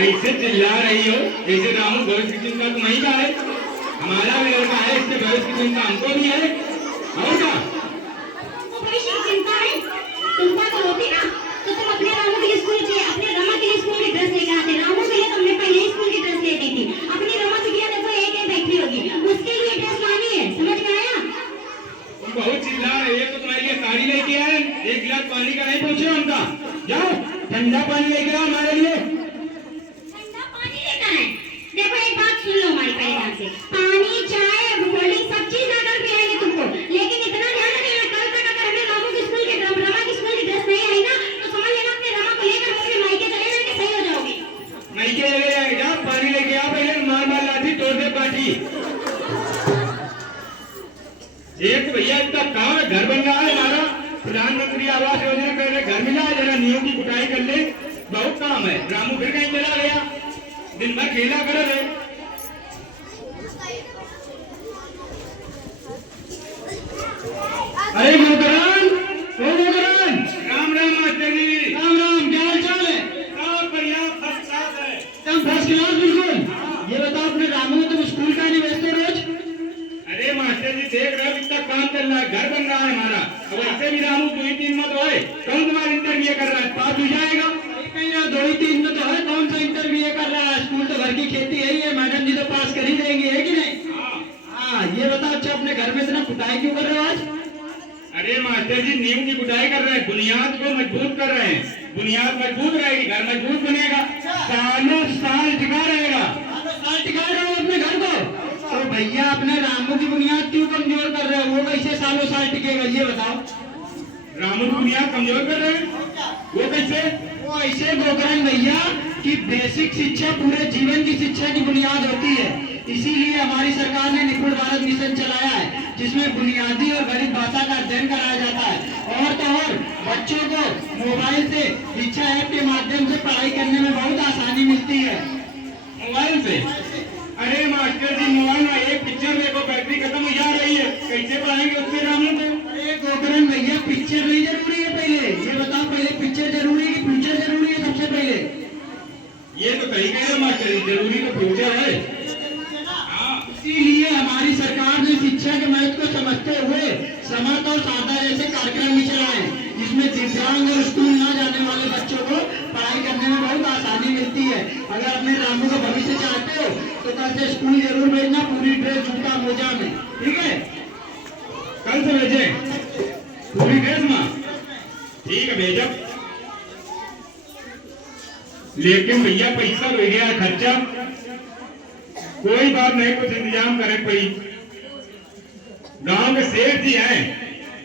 ऐसे चिल्ला रही हो जैसे रामू भविष्य की चिंता तुम्हें का है, हमारा भी लड़का है, इससे भविष्य की चिंता हमको भी है। और क्या भविष्य की चिंता है तुमको तो होती ना, तो तुम अपने रामू के लिए स्कूल के अपने रमा के लिए स्कूल की ड्रेस लेकर आते। रामू के लिए तुमने पहले ही स्कूल की ड्रेस ले दी थी। अपनी रमा बिटिया देखो एक एक बैठी होगी, उसके लिए ड्रेस लानी है, समझ में आया? तुम बहुत चिल्ला रहे हो, तो तुम्हारे लिए साड़ी लेके आए, एक गिलास पानी का नहीं पूछे हमका। जाओ ठंडा पानी लेके आओ हमारे लिए। ठंडा पानी लेना है? देखो एक बात सुन लो हमारी पहले ध्यान से, पानी चाय कोल्ड ड्रिंक सब चीज आकर पिलाएंगे तुमको, लेकिन इतना ध्यान रखना कल तक अगर हमें रामू की स्कूल की रमा की स्कूल की ड्रेस नहीं आई ना, तो समझ लेना अपने रमा को लेकर अपने मायके चले जाएंगे, सही हो जाओगे। मायके चले जाएंगे? जाओ पानी लेके आओ, पहले मार मार लाठी तोड़ दे पाठी। एक तो भैया इतना काम है, घर बन रहा है हमारा, प्रधानमंत्री आवास योजना कर रहे, घर मिला है, जरा नींव की कुटाई कर ले, बहुत काम है। रामू फिर कहीं चला गया, दिन भर खेला कर रहे। अरे मोहतराम, ओ मोहतराम, राम राम मास्टर जी। राम राम, क्या हाल चाल है? सब बढ़िया, फर्स्ट क्लास है। एकदम फर्स्ट क्लास, बिल्कुल। ये बताओ अपने रामू तुम स्कूल का नहीं भेजते रोज? अरे मास्टर जी देख रहे हो कितना काम चल रहा है, घर बन रहा है हमारा, अब ऐसे भी रामू 2 ही 3 मत होए, कौन तुम्हारा इंटरव्यू कर रहा है, पास हो जाएगा? कहीं ना 2 ही 3 में तो है, कौन सा इंटरव्यू कर रहा है, स्कूल तो घर की खेती है ही है, मैडम जी तो पास कर ही देंगे, है कि नहीं? हाँ, ये बताओ अच्छा अपने घर में इतना कुटाई क्यों कर रहे हो आज? अरे मास्टर जी नींव की कुटाई कर रहे हैं, बुनियाद को मजबूत कर रहे हैं, बुनियाद मजबूत रहेगी, घर मजबूत बनेगा, सालों साल टिका रहेगा। साल टिका रहे हो अपने घर को, तो भैया अपने रामू की बुनियाद क्यों कमजोर कर रहे हो, वो कैसे सालों साल टिकेगा ये बताओ? रामू की बुनियाद कमजोर कर रहे हैं, वो कैसे? वो ऐसे गोकरण भैया कि बेसिक शिक्षा पूरे जीवन की शिक्षा की बुनियाद होती है, इसीलिए हमारी सरकार ने निपुण भारत मिशन चलाया है, जिसमें बुनियादी और गणित भाषा का अध्ययन कराया जाता है, और तो और बच्चों को मोबाइल से शिक्षा ऐप के माध्यम से पढ़ाई करने में बहुत आसानी मिलती है। मोबाइल से? अरे मास्टर जी मोबाइल में एक पिक्चर देखो बैटरी खत्म हो जा रही है, कैसे पढ़ाएंगे उससे रामू को? अरे गोकरण भैया पिक्चर नहीं जरूरी है, पहले ये बताओ पहले पिक्चर जरूरी है कि फ्यूचर जरूरी है सबसे पहले? ये तो कही गए मास्टर जी, जरूरी तो फ्यूचर है। इसीलिए हमारी सरकार ने शिक्षा के महत्व को समझते हुए समर्थ और साधा जैसे कार्यक्रम भी चलाए, जिसमें दिव्यांग और स्कूल न जाने वाले बच्चों को पढ़ाई करने में बहुत आसानी मिलती है। अगर अपने रामू का भविष्य चाहते हो तो कल से स्कूल जरूर भेजना, पूरी ड्रेस जूता मोजा में, ठीक है? कल से भेजें पूरी ड्रेस में, ठीक है भेजो। लेकिन भैया पैसा हो गया खर्चा, कोई बात नहीं, कुछ इंतजाम करें, कोई गांव के सेठ जी हैं,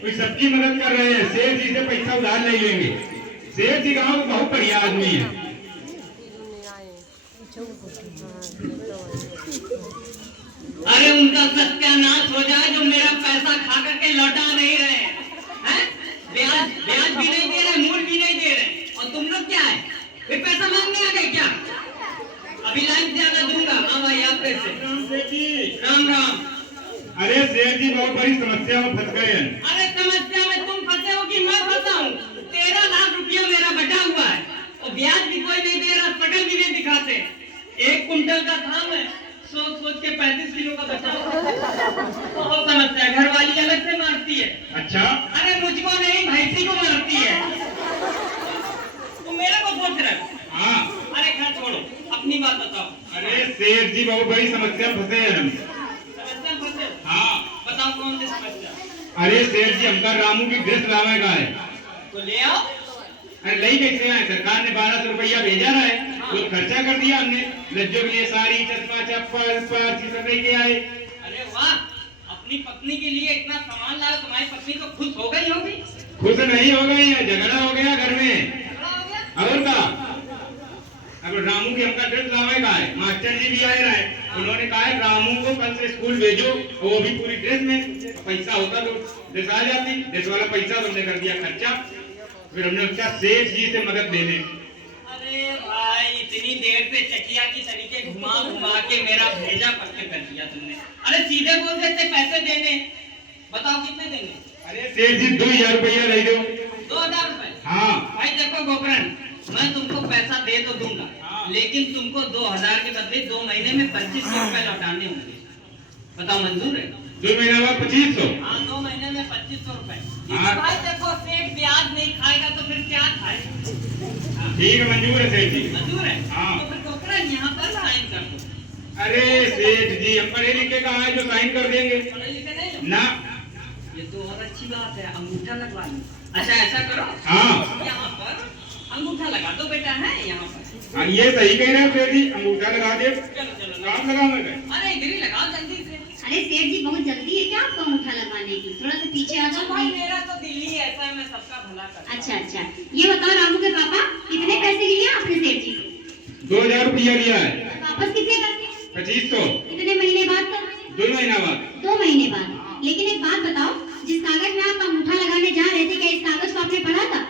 कोई सबकी मदद कर रहे हैं, सेठ जी से पैसा उधार नहीं लेंगे, सेठ जी गांव में बहुत बढ़िया आदमी है। अरे उनका सत्यानाश हो जाए जो मेरा पैसा खा करके लौटा नहीं रहे हैं, ब्याज भी नहीं दे रहे, मूल भी नहीं दे रहे, और तुम लोग क्या है फिर पैसा मांगने आ गए क्या? अभी लाइन ज्यादा दूंगा। हाँ भाई आप कैसे? राम राम। अरे सेठ जी बहुत बड़ी समस्या में फंस गए हैं। अरे समस्या में तुम फंसे हो कि मैं फंसा हूँ? 13 लाख रुपया मेरा बटा हुआ है और ब्याज भी कोई नहीं दे रहा, शकल भी नहीं दिखाते। 1 कुंटल का धान है, सोच सोच के 35 किलो का बचा बहुत समस्या है, घर वाली अलग से मारती है। अच्छा? अरे मुझको नहीं भैंसी को मारती है, तुम मेरे को सोच रहे हो? हाँ। अरे खैर छोड़ो, अपनी बात बताओ। अरे सेठ जी बहुत बड़ी समस्या में फंसे हैं हम। समस्या फंसे? हाँ। बताओ कौन सी समस्या? अरे सेठ जी हमका रामू की ड्रेस लावेगा है। तो ले आओ। अरे लई कैसे आए, सरकार ने 1200 रुपया भेजा रहा है, वो खर्चा कर दिया हमने, लज्जों के लिए साड़ी चश्मा चप्पल पर्स सब लेके आए। अरे वाह, अपनी पत्नी के लिए इतना सामान लाया, तुम्हारी पत्नी तो खुश हो गई होगी? खुश नहीं हो गई है, झगड़ा हो गया घर में। और का अब रामू की हमका ड्रेस लावेगा है, मास्टर जी भी आए रहे, उन्होंने कहा है रामू को कल से स्कूल भेजो, वो भी पूरी ड्रेस में, पैसा होता तो ड्रेस आ जाती, ड्रेस वाला पैसा तो हमने कर दिया खर्चा, फिर हमने उसका सेठ जी से मदद लेने। अरे भाई इतनी देर से चकिया की तरीके घुमा घुमा के मेरा भेजा पक्के कर दिया तुमने। अरे सीधे बोल देते पैसे देने, बताओ कितने देंगे? अरे सेठ जी 2000 रुपया दे दो। 2000 रुपए? हाँ। भाई देखो गोकरण, मैं तुमको पैसा दे तो दूंगा, लेकिन तुमको 2000 के बदले 2 महीने में 2500 रुपए लौटाने होंगे। बताओ मंजूर है? 2 महीना बाद 2500। हाँ, 2 महीने में 2500 रुपए। हाँ। भाई देखो, सेठ ब्याज नहीं खाएगा तो फिर क्या खाए? ठीक है, मंजूर है सेठ जी। मंजूर है? हाँ। तो फिर डॉक्टर यहाँ पर साइन कर दो। अरे सेठ जी, हम पढ़े लिखे कहाँ है जो साइन कर देंगे? पढ़े लिखे नहीं हो? ना। ये तो और अच्छी बात है, अंगूठा लगवा लो। अच्छा ऐसा करो, हाँ यहाँ पर अंगूठा लगा दो बेटा, है यहाँ पर। हाँ, ये सही कह रहे हैं सेठ जी, अंगूठा लगा दे। चलो चलो काम लगाओ मैं। अरे इधर ही लगाओ जल्दी से। अरे सेठ जी बहुत जल्दी है क्या आपको अंगूठा लगवाने की? थोड़ा सा पीछे आ जाओ। भाई मेरा तो दिल्ली ऐसा है, मैं सबका भला करता हूं। अच्छा, ये बताओ रामू के पापा कितने पैसे लिए आपने सेठ जी से? 2000 रुपया दिया है। वापस कितने करते हैं? 2500। कितने महीने बाद? 2 महीना बाद। 2 महीने बाद। लेकिन एक बात बताओ, जिस कागज में आप अंगूठा लगाने जा रहे थे, क्या इस कागज को आपने पढ़ा था?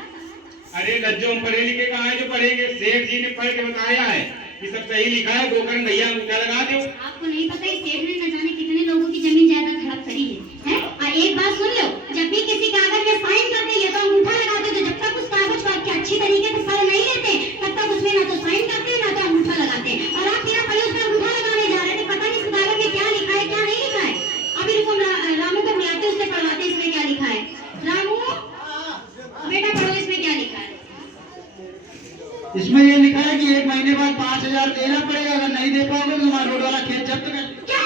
अरे लज्जो, हम पढ़े लिखे कहाँ है जो पढ़ेंगे? सेठ जी ने पढ़ के बताया है कि सब सही लिखा है, गोकर्ण भैया अंगूठा लगा दो। आपको नहीं पता इस सेठ ने न जाने कितने लोगों की जमीन जायदाद हड़प करी है? और एक बात सुन लो, जब भी किसी कागज में साइन करते हैं तो अंगूठा लगाते, तो जब तक उस कागज को आपके अच्छी तरीके से पढ़ नहीं लेते तब तक उसमें ना तो साइन करते ना तो अंगूठा लगाते। और आप बिना पढ़े उसमें अंगूठा लगाने जा रहे थे, पता नहीं इस कागज में क्या लिखा है क्या नहीं लिखा है। अभी रुको, रामू को बुलाते, उससे पढ़वाते इसमें क्या लिखा है। रामू बेटा पढ़ो, इसमें क्या लिखा है? इसमें ये लिखा है कि 1 महीने बाद 5000 देना पड़ेगा, अगर नहीं दे पाओगे तो तुम्हारा रोड वाला खेत जब्त कर। क्या?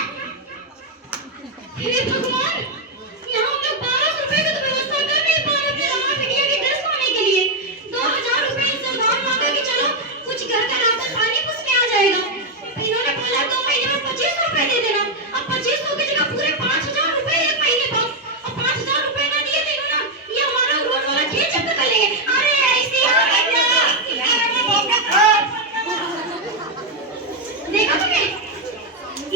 हे भगवान, यहाँ हम लोग 1200 रुपए की तो व्यवस्था कर नहीं पा रहे अपने रामा बिटिया की ड्रेस पाने के लिए। 2000 रुपए इनसे उधार मांगा कि चलो कुछ घर का राशन पानी उसमें आ जाएगा। इन्होंने बोला 2 महीने में 2500 रुपए दे देना। अब 2500 की जगह पूरे 5000 रुपए 1 महीने बाद। अब 5000 रुपए ना दिए तो इन्होंने ये हमारा रोड वाला खेत जब्त कर लेंगे। अरे ऐसी देखा तुमने?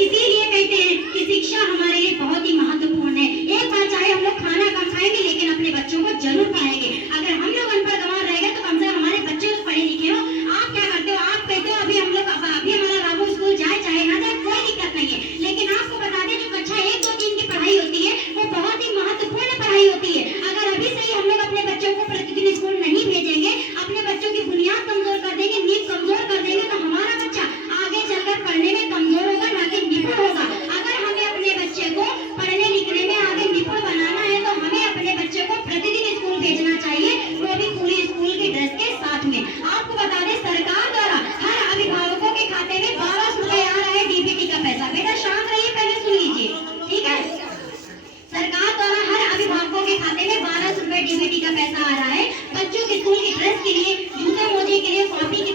इसीलिए कहते हैं कि शिक्षा हमारे लिए बहुत ही महत्वपूर्ण है। एक बार चाहे हम लोग खाना कम खाएंगे लेकिन अपने बच्चों को जरूर पढ़ाएंगे। अगर हम लोग अनपढ़ गंवार रह गए तो कम से कम हमारे बच्चे तो पढ़े लिखे हो। आप क्या करते हो? आप कहते हो अभी हम लोग अभी हमारा रामू स्कूल जाए चाहे ना जाए कोई दिक्कत नहीं है, लेकिन आपको बता दें जो कक्षा 1, 2, 3 की पढ़ाई होती है वो बहुत ही महत्वपूर्ण पढ़ाई होती है। अगर अभी से ही हम लोग अपने बच्चों को प्रतिदिन स्कूल नहीं भेजेंगे, अपने बच्चों की बुनियाद कमजोर कर देंगे, नींव कमजोर कर देंगे, तो हमारा बच्चा आगे चलकर पढ़ने में कमजोर होगा ना कि निपुण होगा। अगर हमें अपने बच्चे को पढ़ने लिखने में आगे निपुण बनाना है तो हमें अपने बच्चे को प्रतिदिन स्कूल भेजना चाहिए, वो भी पूरी स्कूल की ड्रेस के साथ में। आपको बता दें सरकार द्वारा हर अभिभावकों के खाते में 1200 रुपए आ रहा है डीबीटी का पैसा। बेटा शांत रहिए, पहले सुन लीजिए, ठीक है? सरकार द्वारा हर अभिभावकों के खाते में 1200 रुपए डीबीटी का पैसा आ रहा है। बच्चों के स्कूल की ड्रेस के लिए, जूते मोजे के लिए, कॉपी के